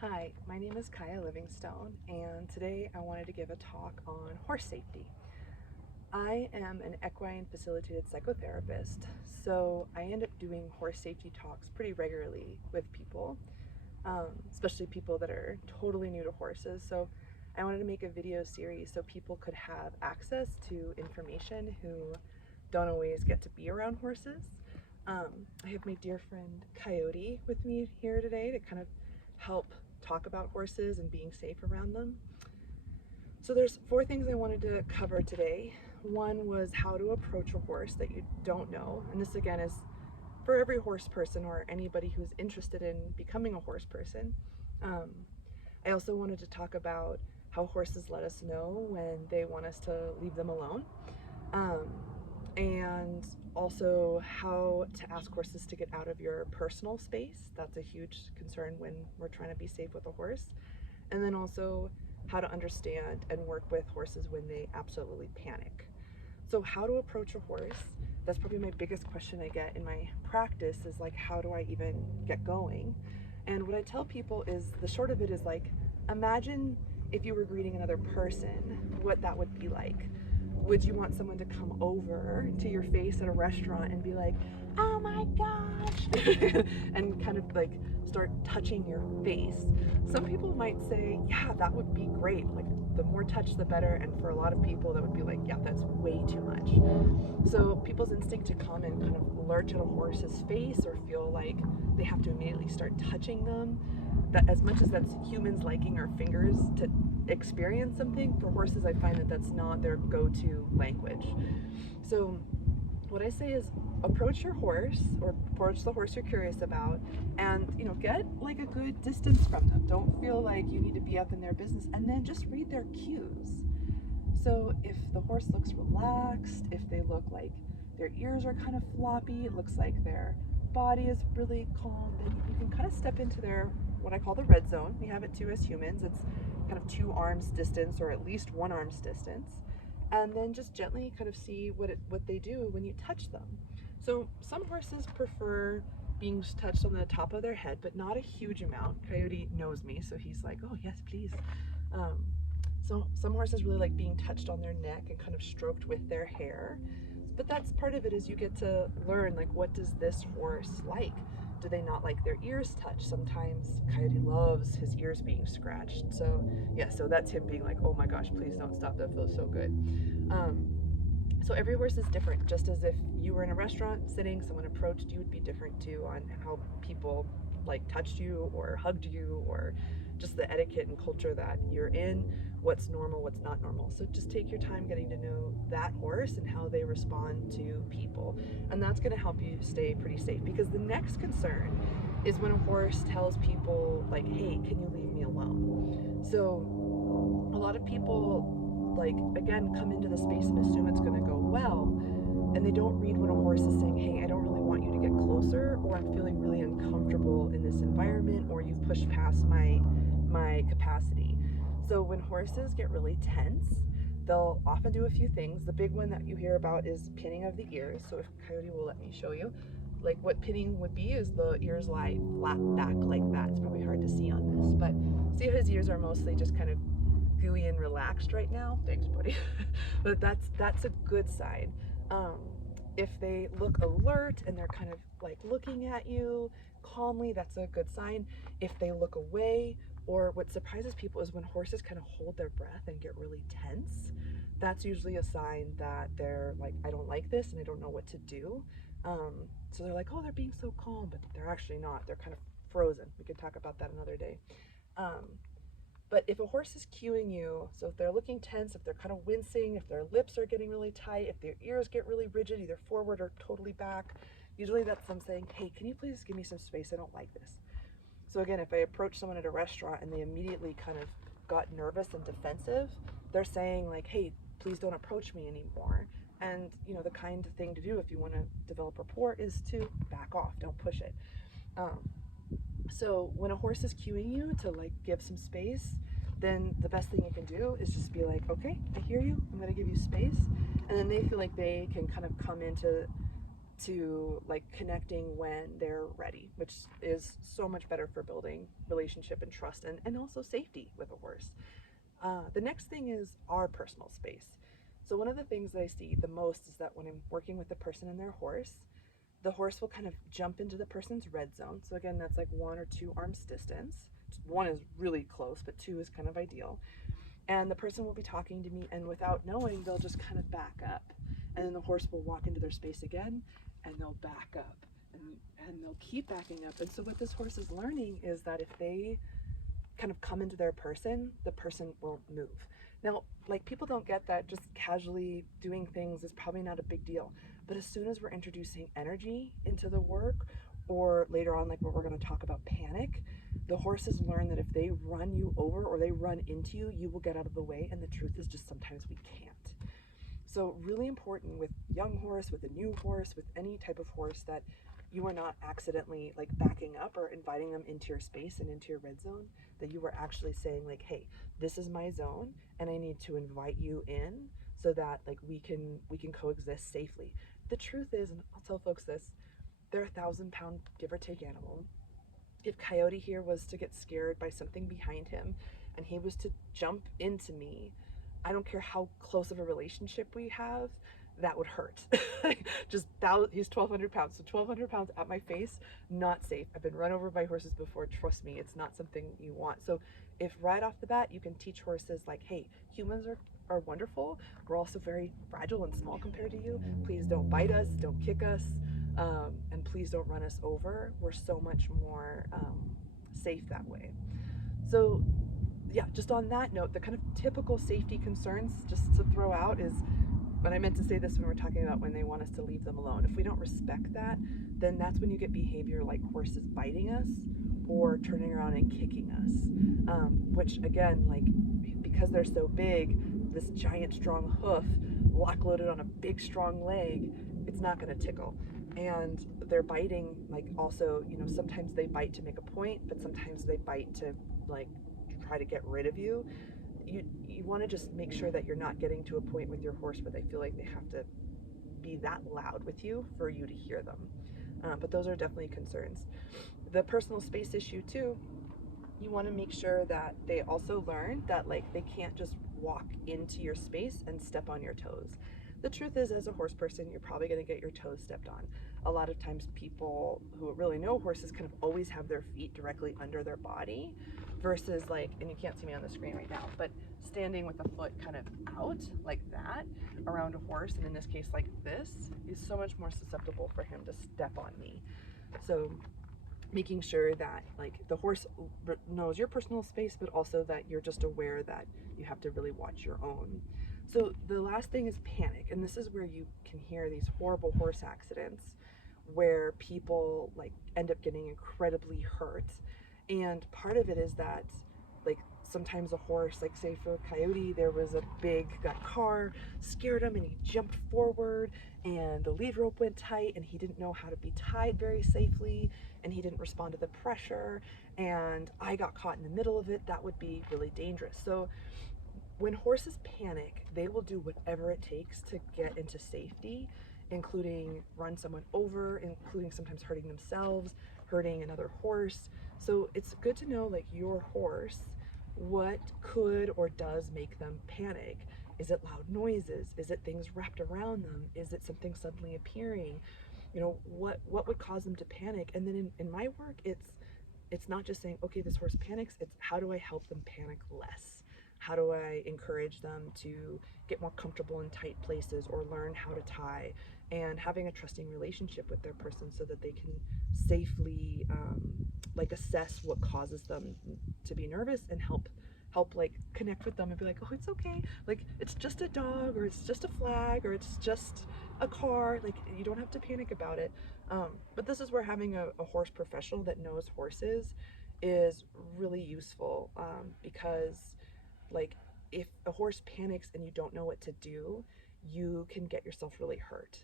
Hi, my name is Kaya Livingstone, and today I wanted to give a talk on horse safety. I am an equine facilitated psychotherapist, so I end up doing horse safety talks pretty regularly with people, especially people that are totally new to horses. So I wanted to make a video series so people could have access to information who don't always get to be around horses. I have my dear friend Coyote with me here today to kind of help talk about horses and being safe around them. So there's 4 things I wanted to cover today. One was how to approach a horse that you don't know, and this again is for every horse person or anybody who's interested in becoming a horse person. I also wanted to talk about how horses let us know when they want us to leave them alone. Um, and also how to ask horses to get out of your personal space. That's a huge concern when we're trying to be safe with a horse. And then also how to understand and work with horses when they absolutely panic. So how to approach a horse, that's probably my biggest question I get in my practice is like, how do I even get going? And what I tell people is the short of it is like, imagine if you were greeting another person, what that would be like. Would you want someone to come over to your face at a restaurant and be like, oh my gosh, and kind of like start touching your face? Some people might say, yeah, that would be great. Like, the more touch, the better. And for a lot of people, that would be like, yeah, that's way too much. So people's instinct to come and kind of lurch at a horse's face or feel like they have to immediately start touching them, that as much as that's humans liking our fingers to experience something, for horses I find that that's not their go-to language. So what I say is approach your horse or approach the horse you're curious about, and get like a good distance from them. Don't feel like you need to be up in their business, and then just read their cues. So if the horse looks relaxed, if they look like their ears are kind of floppy, it looks like their body is really calm, then you can kind of step into their, what I call the red zone. We have it too as humans. It's kind of 2 arms distance or at least 1 arm's distance. And then just gently kind of see what they do when you touch them. So some horses prefer being touched on the top of their head, but not a huge amount. Coyote knows me, so he's like, oh yes, please. Um, so some horses really like being touched on their neck and kind of stroked with their hair. But that's part of it, is you get to learn, like, what does this horse like? Do they not like their ears touched? Sometimes Coyote loves his ears being scratched. So yeah, so that's him being like, oh my gosh, please don't stop, that feels so good. Um, so every horse is different. Just as if you were in a restaurant sitting, someone approached you, would be different too on how people like touched you or hugged you, or just the etiquette and culture that you're in, what's normal, what's not normal. So just take your time getting to know that horse and how they respond to people. And that's going to help you stay pretty safe, because the next concern is when a horse tells people like, hey, can you leave me alone? So a lot of people, like, again, come into the space and assume it's going to go well, and they don't read when a horse is saying, hey, I don't really want you to get closer, or I'm feeling really uncomfortable in this environment, or you've pushed past my capacity. So when horses get really tense, they'll often do a few things. The big one that you hear about is pinning of the ears. So if Coyote will let me show you, like, what pinning would be is the ears lie flat back like that. It's probably hard to see on this, but see how his ears are mostly just kind of gooey and relaxed right now. Thanks, buddy. But that's a good sign. If they look alert and they're kind of like looking at you calmly, that's a good sign. If they look away, or what surprises people is when horses kind of hold their breath and get really tense, that's usually a sign that they're like, I don't like this and I don't know what to do. So they're like, oh, they're being so calm, but they're actually not. They're kind of frozen. We could talk about that another day. But if a horse is cueing you, so if they're looking tense, if they're kind of wincing, if their lips are getting really tight, if their ears get really rigid, either forward or totally back, usually that's them saying, hey, can you please give me some space? I don't like this. So again, if I approach someone at a restaurant and they immediately kind of got nervous and defensive, they're saying like, hey, please don't approach me anymore. And the kind of thing to do if you want to develop rapport is to back off, don't push it. Um, so when a horse is cueing you to like give some space, then the best thing you can do is just be like, okay, I hear you, I'm going to give you space. And then they feel like they can kind of come into to like connecting when they're ready, which is so much better for building relationship and trust and also safety with a horse. The next thing is our personal space. So one of the things that I see the most is that when I'm working with the person and their horse, the horse will kind of jump into the person's red zone. So again, that's like 1 or 2 arms distance. One is really close, but 2 is kind of ideal. And the person will be talking to me, and without knowing, they'll just kind of back up. And then the horse will walk into their space again, and they'll back up, and they'll keep backing up. And so what this horse is learning is that if they kind of come into their person, the person will move. Now, like, people don't get that just casually doing things is probably not a big deal. But as soon as we're introducing energy into the work, or later on, like where we're going to talk about panic, the horses learn that if they run you over or they run into you, you will get out of the way. And the truth is just sometimes we can't. So really important with young horse, with a new horse, with any type of horse, that you are not accidentally like backing up or inviting them into your space and into your red zone, that you were actually saying like, hey, this is my zone and I need to invite you in so that like we can coexist safely. The truth is, and I'll tell folks this, they're 1,000-pound give or take animal. If Coyote here was to get scared by something behind him and he was to jump into me, I don't care how close of a relationship we have, that would hurt. Just he's 1,200 pounds, so 1,200 pounds at my face, not safe. I've been run over by horses before. Trust me, it's not something you want. So if right off the bat you can teach horses like, hey, humans are wonderful. We're also very fragile and small compared to you. Please don't bite us, don't kick us, and please don't run us over. We're so much more safe that way. So yeah, just on that note, the kind of typical safety concerns just to throw out is, but I meant to say this when we're talking about when they want us to leave them alone. If we don't respect that, then that's when you get behavior like horses biting us or turning around and kicking us, which again, like, because they're so big, this giant strong hoof lock loaded on a big strong leg, it's not going to tickle. And they're biting, like, also, you know, sometimes they bite to make a point, but sometimes they bite to like try to get rid of you. You want to just make sure that you're not getting to a point with your horse where they feel like they have to be that loud with you for you to hear them. But those are definitely concerns. The personal space issue too, you want to make sure that they also learn that like they can't just walk into your space and step on your toes. The truth is, as a horse person, you're probably going to get your toes stepped on. A lot of times people who really know horses kind of always have their feet directly under their body versus like, and you can't see me on the screen right now, but standing with the foot kind of out like that around a horse, and in this case like this, is so much more susceptible for him to step on me. So making sure that like the horse knows your personal space, but also that you're just aware that you have to really watch your own. So the last thing is panic, and this is where you can hear these horrible horse accidents where people like end up getting incredibly hurt. And part of it is that like sometimes a horse, like say for Coyote, there was a big car, scared him and he jumped forward and the lead rope went tight and he didn't know how to be tied very safely and he didn't respond to the pressure and I got caught in the middle of it. That would be really dangerous. So when horses panic, they will do whatever it takes to get into safety, including run someone over, including sometimes hurting themselves, hurting another horse. So it's good to know like your horse, what could or does make them panic. Is it loud noises? Is it things wrapped around them? Is it something suddenly appearing? You know, what would cause them to panic? And then in my work, it's not just saying, okay, this horse panics, it's how do I help them panic less? How do I encourage them to get more comfortable in tight places or learn how to tie, and having a trusting relationship with their person so that they can safely like assess what causes them to be nervous and help like connect with them and be like, oh, it's okay, like it's just a dog or it's just a flag or it's just a car, like you don't have to panic about it. But this is where having a horse professional that knows horses is really useful, because like if a horse panics and you don't know what to do, you can get yourself really hurt.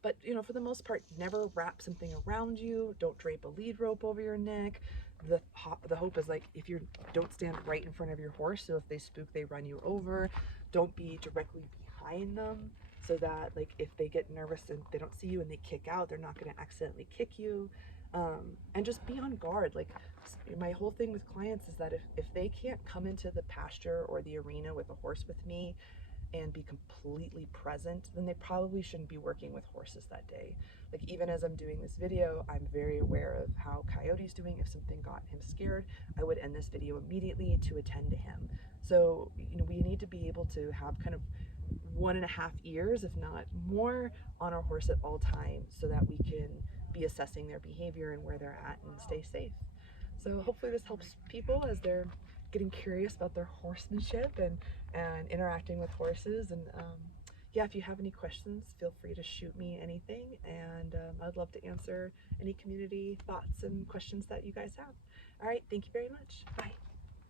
But you know, for the most part, never wrap something around you. Don't drape a lead rope over your neck. The hope is like if you don't stand right in front of your horse, so if they spook, they run you over. Don't be directly behind them. so that like if they get nervous and they don't see you and they kick out, they're not going to accidentally kick you. And just be on guard. Like my whole thing with clients is that if they can't come into the pasture or the arena with a horse with me and be completely present, then they probably shouldn't be working with horses that day. Like even as I'm doing this video, I'm very aware of how Coyote's doing. If something got him scared, I would end this video immediately to attend to him. So, we need to be able to have kind of 1.5 ears, if not more, on our horse at all times so that we can be assessing their behavior and where they're at and stay safe. So hopefully this helps people as they're getting curious about their horsemanship and interacting with horses. And yeah, if you have any questions, feel free to shoot me anything, and I'd love to answer any community thoughts and questions that you guys have. All right, thank you very much. Bye.